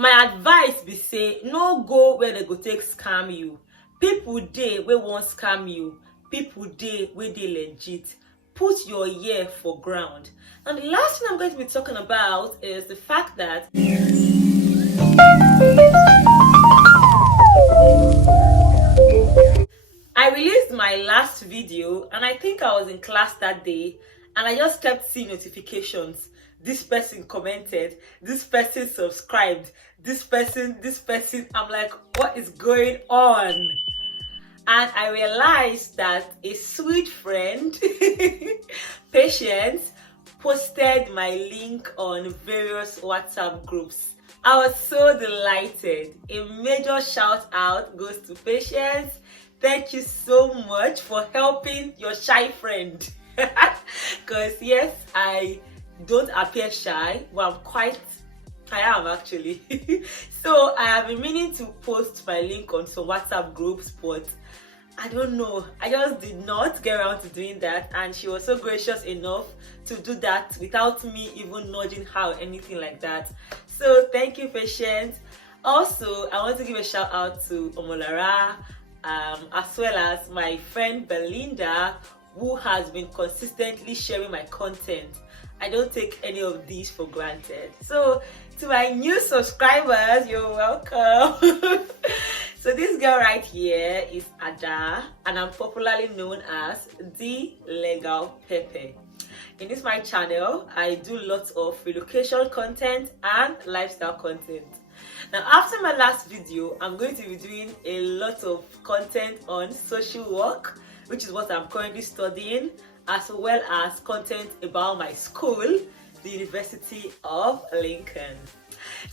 My advice be say no go where they go take scam you. People dey wey won't scam you. People dey wey dey legit. Put your ear for ground. And the last thing I'm going to be talking about is the fact that I released my last video and I think I was in class that day and I just kept seeing notifications. This person commented, this person subscribed, this person. I'm like, what is going on? And I realized that a sweet friend, Patience, posted my link on various WhatsApp groups. I was so delighted. A major shout out goes to Patience. Thank you so much for helping your shy friend. Because yes, I don't appear shy, but I am actually. So I have been meaning to post my link on some WhatsApp groups, but I don't know, I just did not get around to doing that, and she was so gracious enough to do that without me even nudging her or anything like that. So thank you, Patience. Also, I want to give a shout out to Omolara, as well as my friend Belinda, who has been consistently sharing my content. I don't take any of these for granted. So to my new subscribers, you're welcome. So this girl right here is Ada, and I'm popularly known as Thelegalpepper. In this my channel, I do lots of relocation content and lifestyle content. Now, after my last video, I'm going to be doing a lot of content on social work, which is what I'm currently studying, as well as content about my school, the University of Lincoln.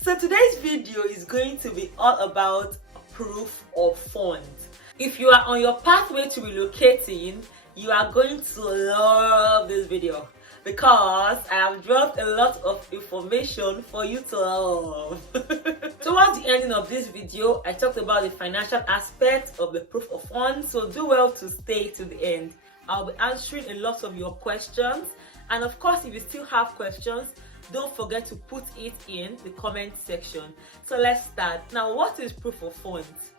So today's video is going to be all about proof of funds. If you are on your pathway to relocating, you are going to love this video because I have dropped a lot of information for you to love. Towards the ending of this video, I talked about the financial aspect of the proof of funds, so do well to stay to the end. I'll be answering a lot of your questions, and of course, if you still have questions, don't forget to put it in the comment section. So let's start. Now, what is proof of funds?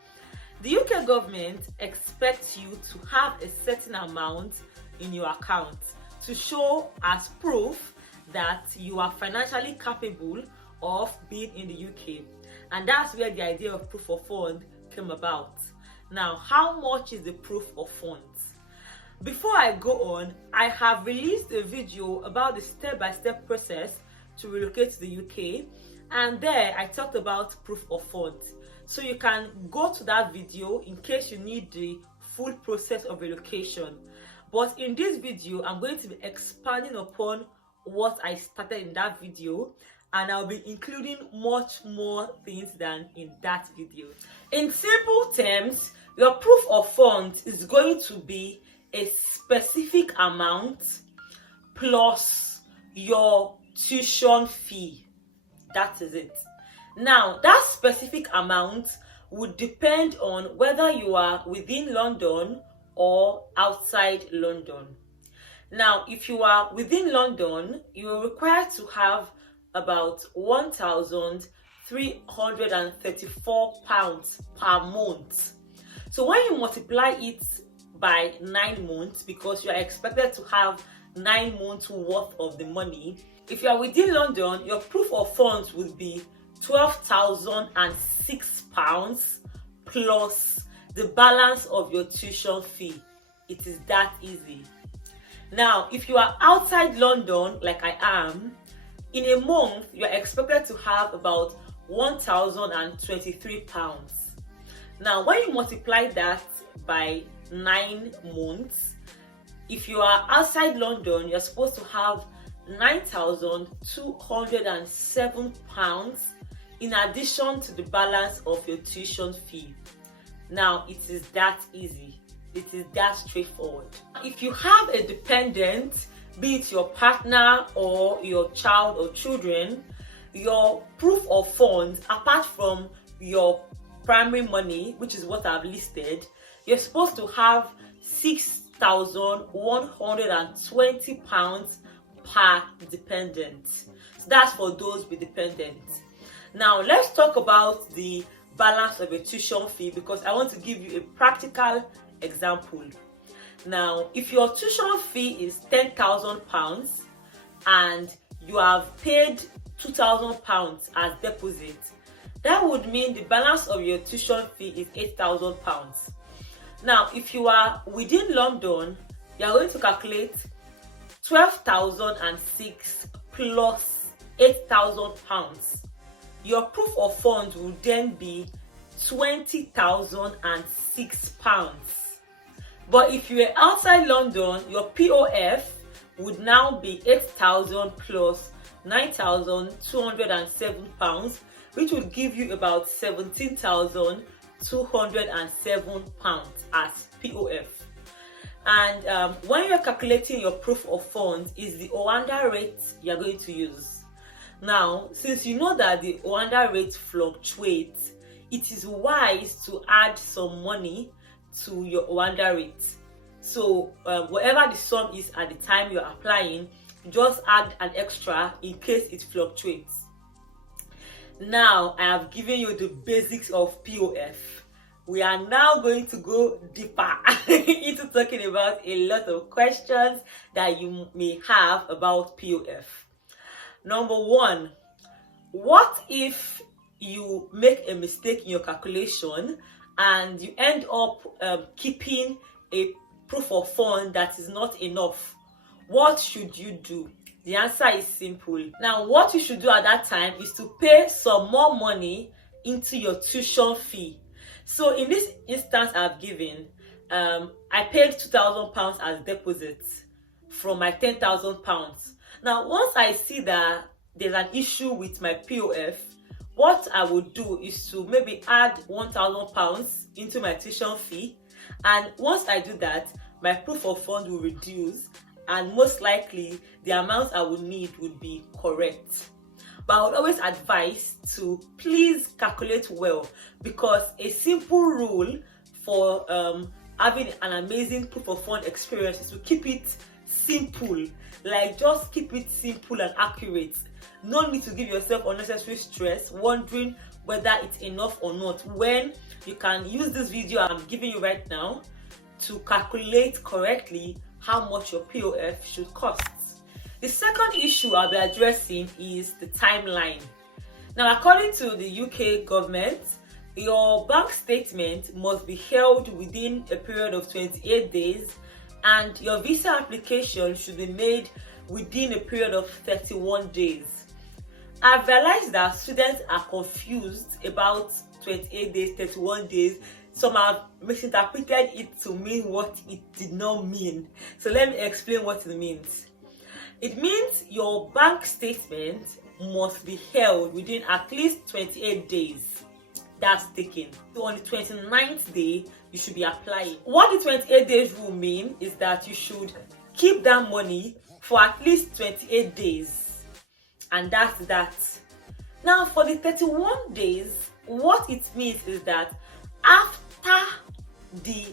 The UK government expects you to have a certain amount in your account to show as proof that you are financially capable of being in the UK. And that's where the idea of proof of fund came about. Now, how much is the proof of funds? Before I go on, I have released a video about the step-by-step process to relocate to the UK, and there I talked about proof of funds. So you can go to that video in case you need the full process of relocation. But in this video, I'm going to be expanding upon what I started in that video, and I'll be including much more things than in that video. In simple terms, your proof of funds is going to be a specific amount plus your tuition fee. That is it. Now, that specific amount would depend on whether you are within London or outside London. Now, if you are within London, you are required to have about £1,334 per month. So when you multiply it by 9 months, because you are expected to have 9 months worth of the money, if you are within London, your proof of funds would be £12,006 plus the balance of your tuition fee. It is that easy. Now, if you are outside London, like I am, in a month, you are expected to have about £1,023. Now, when you multiply that by 9 months, if you are outside London, you're supposed to have £9,207 in addition to the balance of your tuition fee. Now, it is that easy. It is that straightforward. If you have a dependent, be it your partner or your child or children, your proof of funds, apart from your primary money, which is what I've listed, you're supposed to have £6,120 per dependent. So that's for those with dependents. Now let's talk about the balance of a tuition fee, because I want to give you a practical example. Now, if your tuition fee is £10,000 and you have paid £2,000 as deposit, that would mean the balance of your tuition fee is £8,000. Now, if you are within London, you are going to calculate 12,006 plus £8,000. Your proof of funds will then be £20,006. But if you are outside London, your POF would now be 8,000 plus £9,207, which would give you about £17,207 as POF. And when you're calculating your proof of funds, is the Oanda rate you're going to use. Now, since you know that the Oanda rate fluctuates, it is wise to add some money to your Oanda rate. So whatever the sum is at the time you're applying, just add an extra in case it fluctuates. Now I have given you the basics of POF. We are now going to go deeper into talking about a lot of questions that you may have about POF. Number one, what if you make a mistake in your calculation and you end up keeping a proof of fund that is not enough? What should you do? The answer is simple. Now, what you should do at that time is to pay some more money into your tuition fee. So in this instance I've given, I paid £2,000 as deposit from my £10,000. Now, once I see that there's an issue with my POF, what I would do is to maybe add £1,000 into my tuition fee, and once I do that, my proof of fund will reduce, and most likely the amount I would need would be correct. But I would always advise to please calculate well, because a simple rule for having an amazing proof of fund experience is to keep it simple. Like, just keep it simple and accurate. No need to give yourself unnecessary stress wondering whether it's enough or not, when you can use this video I'm giving you right now to calculate correctly how much your POF should cost. The second issue I'll be addressing is the timeline. Now, according to the UK government, your bank statement must be held within a period of 28 days, and your visa application should be made within a period of 31 days. I've realized that students are confused about 28 days, 31 days. Some have misinterpreted it to mean what it did not mean. So let me explain what it means. It means your bank statement must be held within at least 28 days. That's taken. So on the 29th day, you should be applying. What the 28 days rule mean is that you should keep that money for at least 28 days. And that's that. Now, for the 31 days, what it means is that after the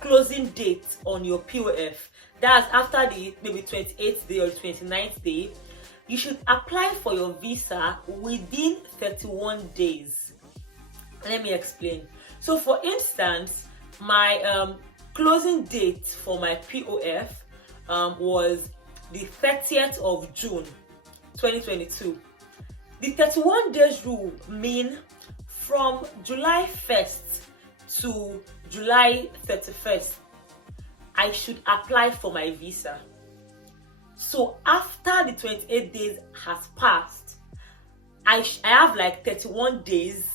closing date on your POF, that's after the maybe 28th day or 29th day, you should apply for your visa within 31 days. Let me explain. So for instance, my closing date for my POF was the 30th of June 2022. The 31 days rule mean from July 1st to July 31st, I should apply for my visa. So after the 28 days has passed, I have like 31 days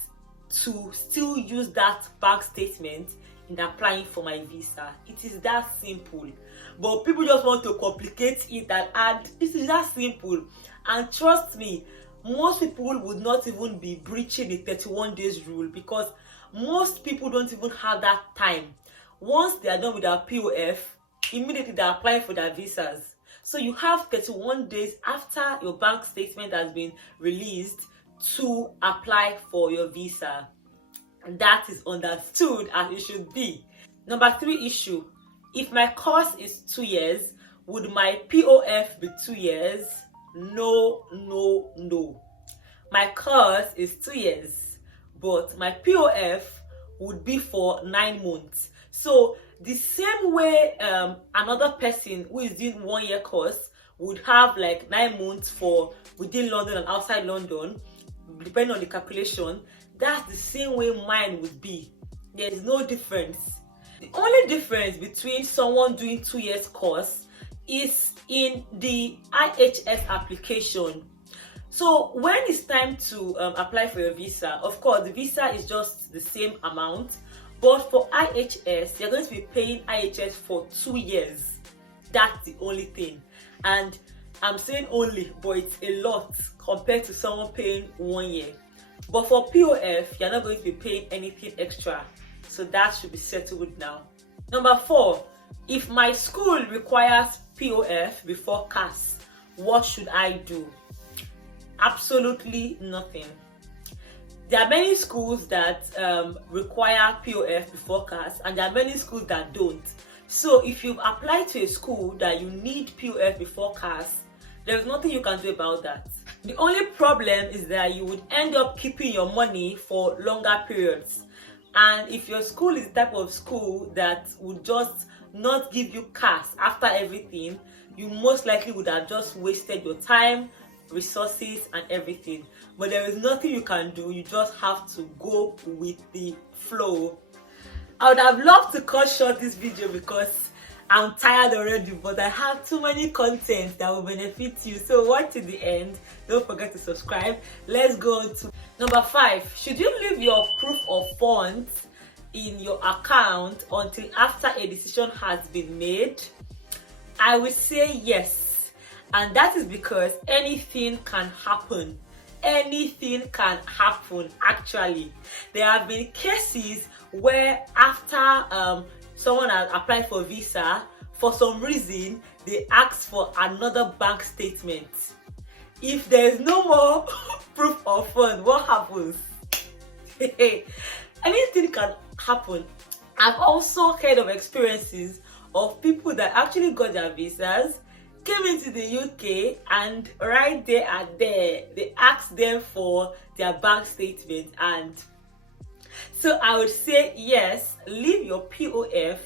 to still use that bank statement in applying for my visa. It is that simple. But people just want to complicate it and add, this is that simple. And trust me, most people would not even be breaching the 31 days rule, because most people don't even have that time. Once they are done with their POF, immediately they are applying for their visas. So you have 31 days after your bank statement has been released to apply for your visa. And that is understood as it should be. Number 3 issue. If my course is 2 years, would my POF be 2 years? No, no, no. My course is 2 years, but my POF would be for 9 months. So the same way another person who is doing 1 year course would have like 9 months for within London and outside London, depending on the calculation, that's the same way mine would be. There is no difference. The only difference between someone doing 2 years course is in the IHS application. So when it's time to apply for your visa, of course the visa is just the same amount, but for IHS you're going to be paying IHS for 2 years. That's the only thing. And I'm saying only, but it's a lot compared to someone paying 1 year. But for POF, you're not going to be paying anything extra. So that should be settled now. Number 4, if my school requires POF before CAS, what should I do? Absolutely nothing. There are many schools that require POF before CAS, and there are many schools that don't. So if you've applied to a school that you need POF before CAS, there's nothing you can do about that. The only problem is that you would end up keeping your money for longer periods. And if your school is the type of school that would just not give you CAS after everything, you most likely would have just wasted your time, resources and everything. But there is nothing you can do. You just have to go with the flow. I would have loved to cut short this video because I'm tired already, but I have too many content that will benefit you. So watch to the end. Don't forget to subscribe. Let's go on to number 5. Should you leave your proof of funds in your account until after a decision has been made? I would say yes. And that is because anything can happen. Anything can happen actually. There have been cases where after someone has applied for visa, for some reason they ask for another bank statement. If there is no more proof of funds, what happens? Anything can happen. I've also heard of experiences of people that actually got their visas, came into the UK, and right there and there they asked them for their bank statement. And so I would say yes, leave your POF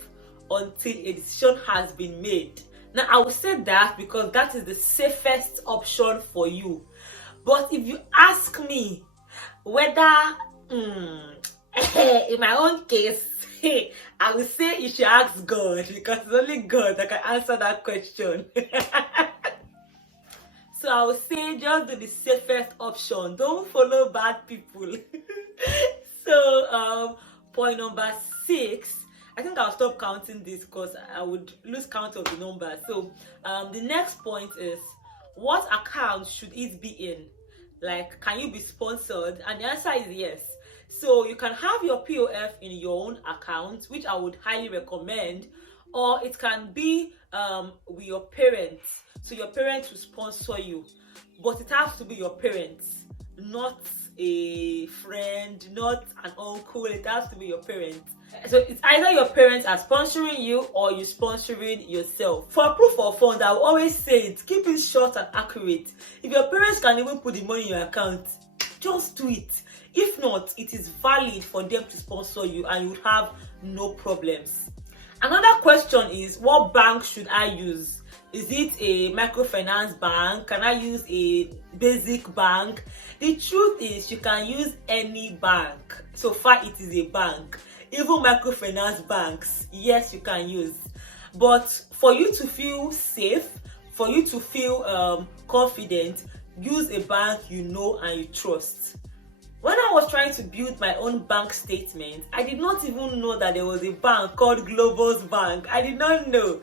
until a decision has been made. Now I would say that because that is the safest option for you. But if you ask me whether in my own case, I would say you should ask God, because it's only God that can answer that question. So I would say just do the safest option. Don't follow bad people. So point number 6, I think I'll stop counting this because I would lose count of the numbers. So the next point is, what account should it be in? Like, can you be sponsored? And the answer is yes. So you can have your POF in your own account, which I would highly recommend, or it can be with your parents. So your parents will sponsor you, but it has to be your parents, not a friend, not an uncle. It has to be your parents. So it's either your parents are sponsoring you or you sponsoring yourself. For proof of funds, I will always say it, keep it short and accurate. If your parents can even put the money in your account, just do it. If not, it is valid for them to sponsor you and you would have no problems. Another question is, what bank should I use? Is it a microfinance bank? Can I use a basic bank? The truth is, you can use any bank. So far it is a bank. Even microfinance banks, yes, you can use. But for you to feel safe, for you to feel confident, use a bank you know and you trust. When I was trying to build my own bank statement, I did not even know that there was a bank called Global's Bank. I did not know.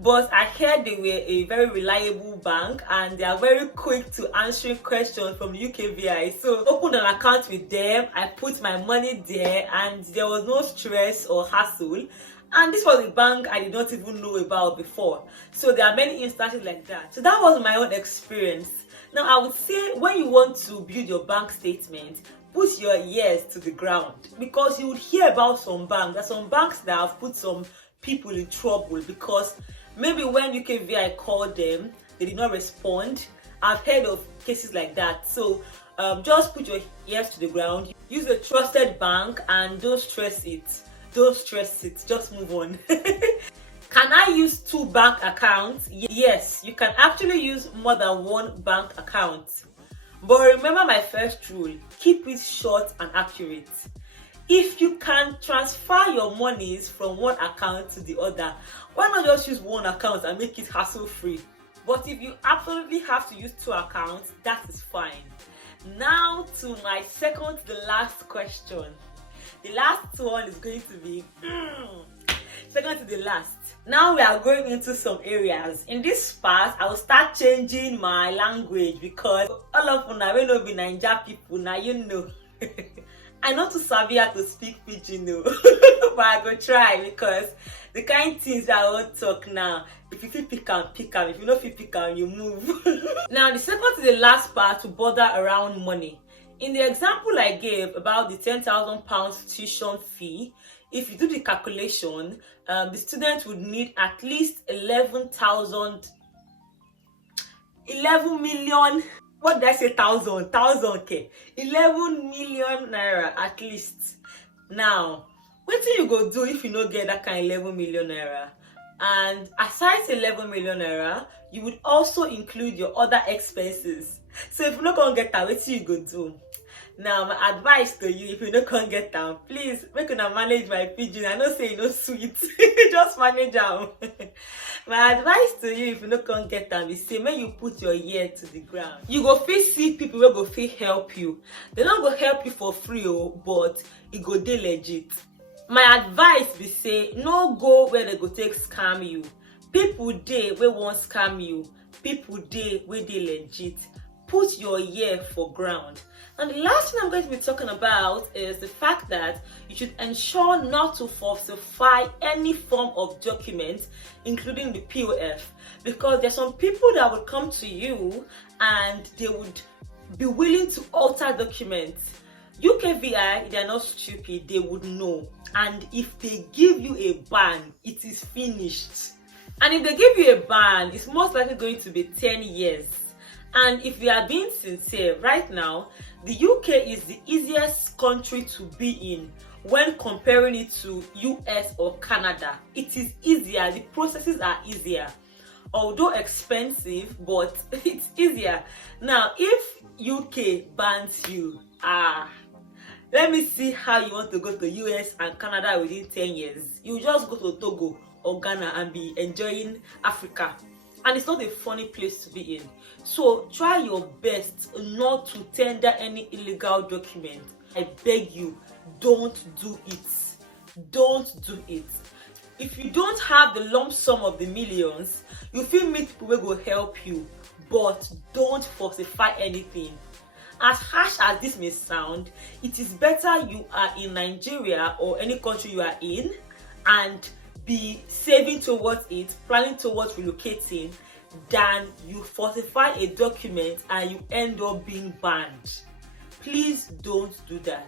But I heard they were a very reliable bank and they are very quick to answering questions from UKVI. So I opened an account with them, I put my money there, and there was no stress or hassle. And this was a bank I did not even know about before. So there are many instances like that. So that was my own experience. Now I would say, when you want to build your bank statement, put your ears to the ground, because you would hear about some banks. There are some banks that have put some people in trouble because maybe when UKVI called them, they did not respond. I've heard of cases like that. So just put your ears to the ground, use a trusted bank, and don't stress it. Don't stress it, just move on. Can I use 2 bank accounts? Yes, you can actually use more than 1 bank account. But remember my first rule, keep it short and accurate. If you can transfer your monies from one account to the other, why not just use one account and make it hassle-free? But if you absolutely have to use 2 accounts, that is fine. Now to my second to the last question. The last one is going to be second to the last. Now we are going into some areas. In this part, I will start changing my language because all of you now will be Naija people. Now you know. I know to sabi how to speak pidgin, but I go try because the kind things that I want to talk now. If you feel pick am, if you don't feel pick am, you move. Now the second to the last part to bother around money. In the example I gave about the £10,000 tuition fee, if you do the calculation, the student would need at least 11 million. What did I say? 1,000K. 11 million naira at least. Now, what do you go do if you don't get that kind of 11 million naira? And aside 11 million naira, you would also include your other expenses. So if you not gonna get that, what you go do? Now, my advice to you, if you not gonna get down, please make una manage my pidgin. I know say you know sweet, just manage them. My advice to you, if you not gonna get down, is say when you put your ear to the ground, you go feel see people who go feel help you. They not go help you for free, but it go dey legit. My advice be say no go where they go take scam you. People dey wey won't scam you. People dey wey dey legit. Put your ear for ground. And the last thing I'm going to be talking about is the fact that you should ensure not to falsify any form of document, including the POF, because there's some people that would come to you and they would be willing to alter documents. UKVI, they're not stupid, they would know. And if they give you a ban, it is finished. And if they give you a ban, it's most likely going to be 10 years. And if we are being sincere, right now, the UK is the easiest country to be in when comparing it to US or Canada. It is easier, the processes are easier. Although expensive, but it's easier. Now, if UK bans you, let me see how you want to go to US and Canada within 10 years. You just go to Togo or Ghana and be enjoying Africa. And it's not a funny place to be in. So try your best not to tender any illegal document. I beg you, don't do it. Don't do it. If you don't have the lump sum of the millions, you feel meet people who will help you, but don't falsify anything. As harsh as this may sound, it is better you are in Nigeria or any country you are in and be saving towards it, planning towards relocating, than you falsify a document and you end up being banned. Please don't do that.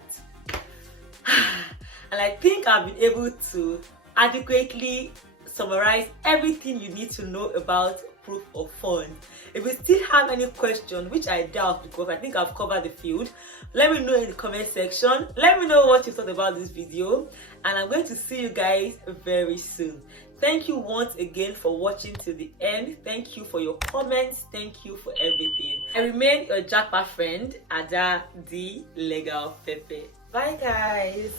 And I think I've been able to adequately summarize everything you need to know about proof of funds. If you still have any question, which I doubt because I think I've covered the field, let me know in the comment section. Let me know what you thought about this video, and I'm going to see you guys very soon. Thank you once again for watching to the end. Thank you for your comments. Thank you for everything. I remain your Japa friend, IG Thelegalpepper. Bye guys.